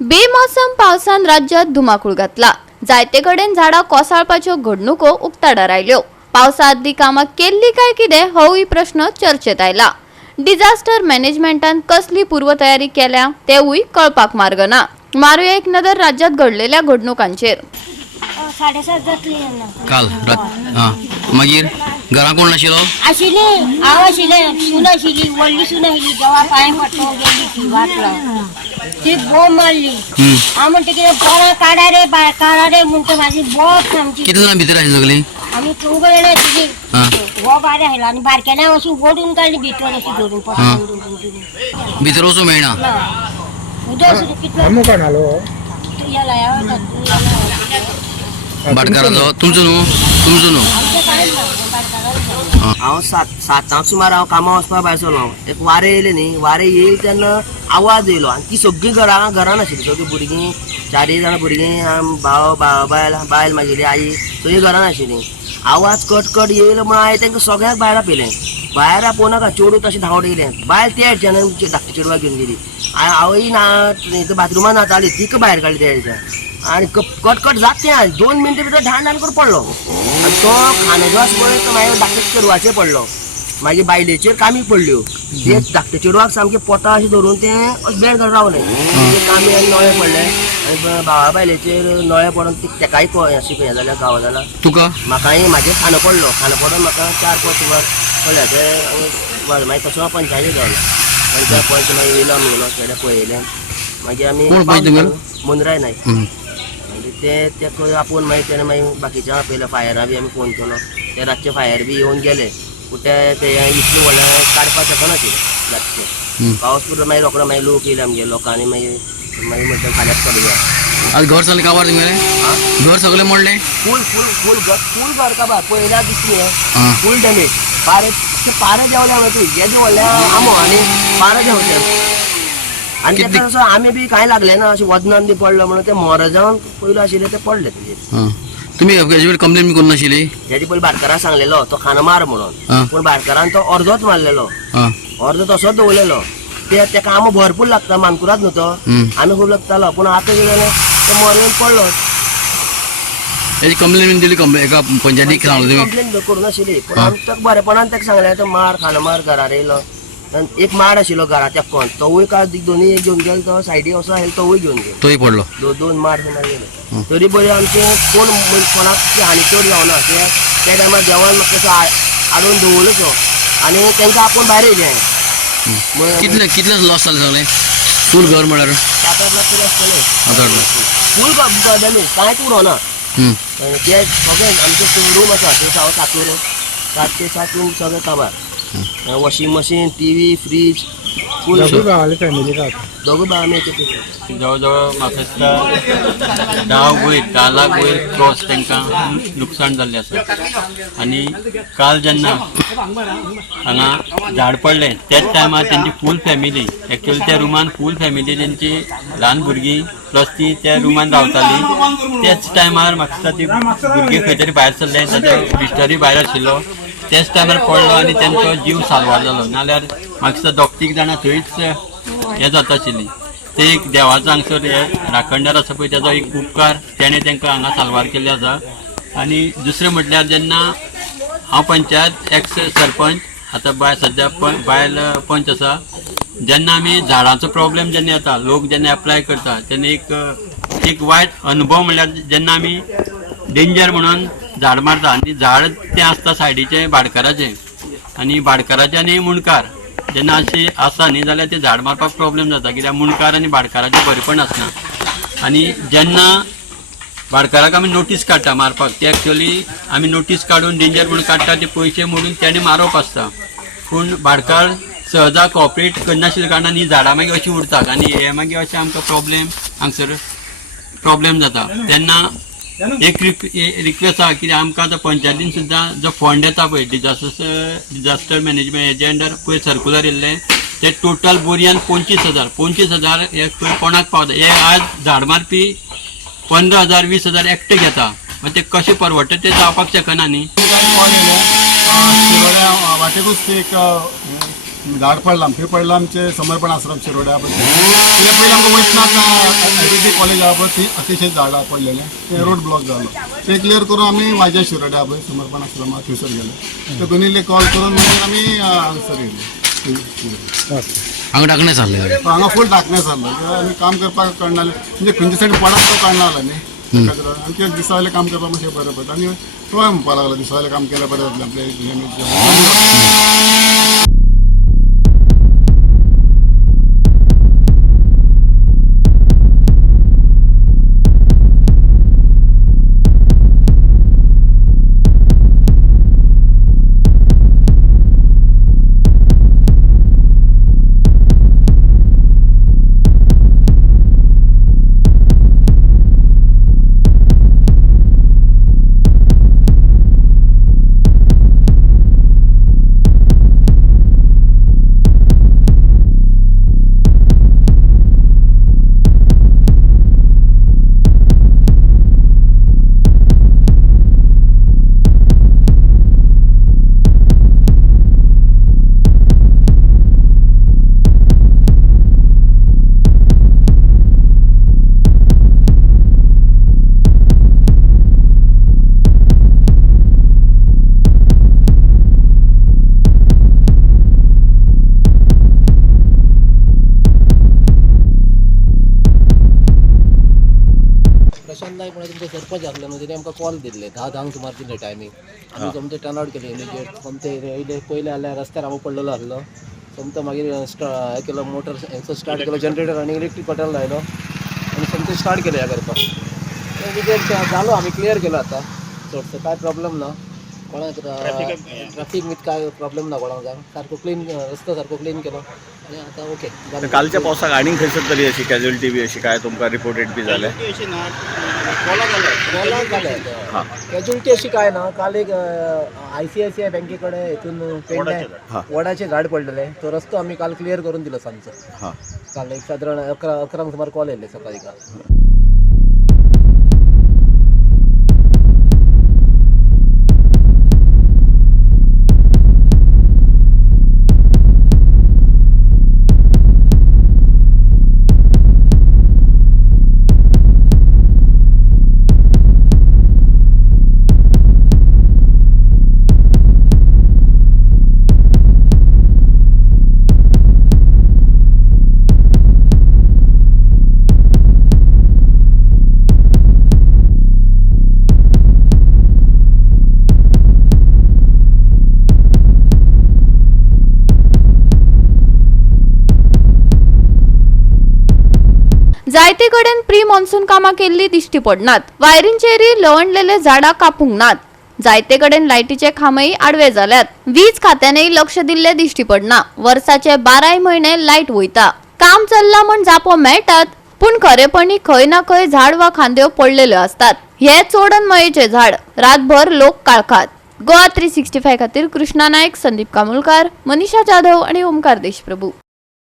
बेमोसम पावसान राज्यात धुमाकूळ घातला। जायते कडेन झाडां कोसळपाच्यो घडणुको उक्ताडार आयल्यो। पावसा आदली कामां केल्ली काय कितें होय प्रश्न चर्चेत आयला। डिझास्टर मॅनेजमेंटान कसली पूर्वतयारी केल्या तेवूय कळपाक मार्ग ना। मारूया एक नजर राज्यात घडलेल्या घडणुकांचेर। 7:30 जातली काल मागीर घरा कोण नाशिलो? आशिल्ली हांव आशिल्लें, सून आशिल्ली, व्हडली सून आशिल्ली। जेव्हा पांय फटलो गेली ती वाटला ती बोंब मारली। हांव म्हणटा कितें बरें काडा रे भायर काडा रे म्हणटा म्हाजी बोब सामकी। कितले जाण भितर आशिल्ली सगळीं? आमी 3 जाणां आशिल्ली। हो भायर आयलो आनी बारकेल्यान अशी ओडून काडली भितर अशी धरून पडून भितर वचूंक मेळना। उदक सुद्दां कितलो भाटकाराचो तुमचो न्हू? हांव सातांक सुमार हांव कामां वचपाक भायर सरलो। एक वारें येयलें न्ही, वारें येयलें तेन्ना आवाज येयलो आनी ती सगळीं घरान आशिल्लीं। सगळीं भुरगीं 4 जाणां भुरगीं, भाव बायल म्हागेली आई सगळीं घरान आशिल्लीं। आवाज कट येयलो म्हणून हांवें तांकां सगळ्यांक भायर आपयलें। भायर आपोवनाका चेडूं तशें धांवड येयलें। बायल त्या हेडच्यान धाकटी चेडवाक घेवन गेली। आवय ना बाथरुमान नाताली तिका भायर काडली त्या हेडच्यान आनी कट जाता 2 मिनटां भितर ढाण करून पडलो। आनी तो खांद्याचो पळय तो मागीर धाकटे चेडवाचेर पडलो। मागीर बायलेचेर कामी पडल्यो। ते धाकटे चेडवाक सामकें पोटा अशें धरून तें बेड घालून रावलें। कामी आनी नळे पडले आनी भावा बायलेचेर नळे पडून तेकाय हें जालें गांव जाला। तुका? म्हाकाय म्हाजेर खांदो पडून म्हाका 4-5 वर पडले। मागीर तसो पंचायतीक गावलो। पंच मागीर येयलो आमी गेलो पळयलें। मागीर आमी मुनराय नायक मागीर ते आपोवन मागीर तेणें मागीर बाकीच्या आपयलें। फायरा बी आमी फोन केलो। ते रातचे फायर बी येवन गेले पूण ते इतलें व्हडलें काडपाक शकनाशिल्लें रातचें। पावस पडलो मागीर रोखडो मागीर लोक येयले आमगे लोकांनी मागीर म्हणटा फाल्यांच काडया। आज घर सगळें काबार तुमगेलें? घर सगळें मोडलें? फूल घर काबार। पयल्या दिसली फूल डॅमेज। पारे जेवले तूं हेजे व्हडले आमो आनी पारे जेवले आनी तेका तसो आमी बी कांय लागले ना। अशें वजनान बी पडलो म्हणून ते मोर जावन पयलो आशिल्ले ते पडले तेजेर। तुमी हेजेर कंप्लेन करून नाशिल्ली? हेजे पयलीं भाटकाराक सांगलेलो तो खानो मार म्हणून, पूण भाटकारान तो अर्दोच मारलेलो। अर्दो तसोच दवरलेलो। तेका आमो भरपूर लागता मानकुराद न्हू तो, आमी खूब लागतालो पूण आतां कितें जालें तो मोर येवन पडलो। हेजी कंप्लेन दिली एका पंचायतीक सांगलो तुमी? कंप्लेन करूं नाशिल्ली पूण आमी ताका बरेपणान ताका सांगलें तो मार खानो मार घरार येयलो। एक माड आशिल्लो घरा तेक्कोन तोवूय काल दोनी घेवन गेलो। तो सायडीक असो आयलो तोवूय घेवन गेलो। तोय पडलो? 2 माड गेले। तरी बरी आमचे कोणाक हानी चड जावना। त्या टायमार देवान म्हाका तसो हाडून दवरलो आनी तांकां आपूण भायर येयलें। कितले लॉस जालें सगळें? फूल घर म्हळ्यार 7-8 लाख तरी आसतलें। 7-8 लाख फूल डॅमेज कांयच उरोना। ते सगळें आमचे रूम आसा ते सातूर 7 ते 7 रूम सगळे काबार। वॉशिंग मशीन, टीव्ही, फ्रीज फूल। दोगूय भाव आमी जवळ म्हाका दिसता 10 लाख वयर क्रॉस तांकां लुकसाण जाल्लें आसा। आनी काल जेन्ना हांगा झाड पडलें त्याच टायमार तेंची फूल फॅमिली एक्चुअली त्या रुमान फूल फॅमिली तेंची ल्हान भुरगीं प्लस ती त्या रुमान रावताली। त्याच टायमार म्हाका दिसता ती भुरगीं खंय तरी भायर सरले ताचो मिस्टरूय भायर आशिल्लो। त्याच टायमार पडलो आनी तेंचो जीव साल्वार जालो। नाल्यार म्हाका दिसता 2-3 जाणां थंयच हें जाता आशिल्लीं। ते एक देवाचो हांगसर राखणदार आसा पळय तेजो एक उपकार तेणें तांकां हांगा साल्वार केल्ले आसा। आनी दुसरें म्हटल्यार जेन्ना हांव पंचायत एक्स सरपंच आतां सद्या बायल पंच आसा, जेन्ना आमी झाडांचो प्रॉब्लेम जेन्ना येता लोक जेन्ना एप्लाय करता तेन्ना एक वायट अनुभव म्हणल्यार जेन्ना आमी डेंजर म्हणून झाड मारता आनी झाड तें आसता सायडीचे भाटकाराचें आनी भाटकाराचे आनी मुणकार जेन्ना अशें आसा न्ही जाल्यार ते झाड मारपाक प्रॉब्लेम जाता कित्याक मुणकार आनी भाटकाराचें बरेपण आसना। आनी जेन्ना भाटकाराक आमी नोटीस काडटा मारपाक ते एक्चुअली आमी नोटीस काडून डेंजर म्हणून काडटा ते पयशे मोडून तेणें मारप आसता पूण भाटकार सहजा कॉपरेट करनाशिल्ल्या कारणान ही झाडां मागीर अशीं उरतात आनी हे मागीर अशें आमकां हांगसर प्रॉब्लेम जाता। तेन्ना एक रिक्वेस्ट आहा की आमकां आतां पंचायतीन सुद्दां जो फंड येता पळय डिझास्टर मॅनेजमेंट हेजे अंडर पळय सर्कुलर येयल्लें ते टोटल बोरयान 25,000 हे कोणाक पावता। हे आज झाड मारपी 15,000-20,000 एकटे घेता मागीर ते कशें परवडटा ते जावपाक शकना न्ही। वाटेकूच एक झाड पडलां आमचे समर्पण आश्रम शिरोड्या पयलीं आमकां वैष्णव कॉलेज आहा पळय थंय अतिशय झाडां पडलेले ते रोड ब्लॉक जालो ते क्लियर करून आमी म्हाज्या शिरोड्या आहा पळय समर्पण आश्रमात थंयसर गेले ते दोनीले कॉल करून मागीर आमी हांगसर गेले हांगा डाकणे चालले हांगा फूल डार्कनेस जाल्लो आमी काम करपाक कळनासलें म्हणजे खंयचे सायड पडत तो कळना जालो न्ही आनी ते दिसा वयलें काम करपाक मातशें बरें पडटा आनी तो म्हणपाक लागलो दिसा वयलें काम केल्यार बरें जातलें आपलें प्रशांत नाईक म्हणून तुमचे सरपंच आसले न्हू तेणी आमकां कॉल दिल्ले 10 सुमार तिने टायमींग आमी सोमते टर्न आउट केले इमिजिएट सोमते येयले पयले जाल्यार रस्त्यार हांव पडलेलो आसलो सोमतो मागीर हें केलो मोटर हेचो स्टार्ट केलो जनरेटर आनी इलेक्ट्रीक कटर लायलो आनी सोमते स्टार्ट केले हें करपाक इमिजिएट जालो आमी क्लियर केलो आतां चडसो कांय प्रॉब्लेम ना कोणाक ट्रॅफिक वीथ काय प्रॉब्लेम ना कोणाक सारको क्लीन रस्तो सारको क्लीन केलो आनी आतां ओके कालच्या पावसाक आनीक खंयसर तरी अशी कॅज्युअलिटी बी अशी काय तुमकां रिपोर्टेड बी जाले कॅज्युअलिटी अशी काय ना काल एक ICICI बँके कडेन हितून पेडण्या वडाचें झाड पडलेले तो रस्तो आमी काल क्लियर करून दिलो सांजचो काल एक सादारण 11 सुमार कॉल येयले सकाळी काल जायते कडेन प्री मॉन्सून कामां केल्ली दिश्टी पडनात वायरींचेरी लवणलेले झाडां कापूंक नात जायते कडेन लायटीचे खांबय आडवे जाल्यात वीज खात्यानय लक्ष दिल्ले दिश्टी पडना वर्साचे 12 म्हयने लायट वयता काम चल्ला म्हण जापो मेळटात पूण खरेपणी खंय ना खंय झाड वा खांद्यो पडलेल्यो असतात हे चोडन मयेचे झाड रातभर लोक काळखात गोवा 365 खातीर कृष्णा नायक संदीप कामुलकार मनीषा जाधव आणि ओमकार देशप्रभू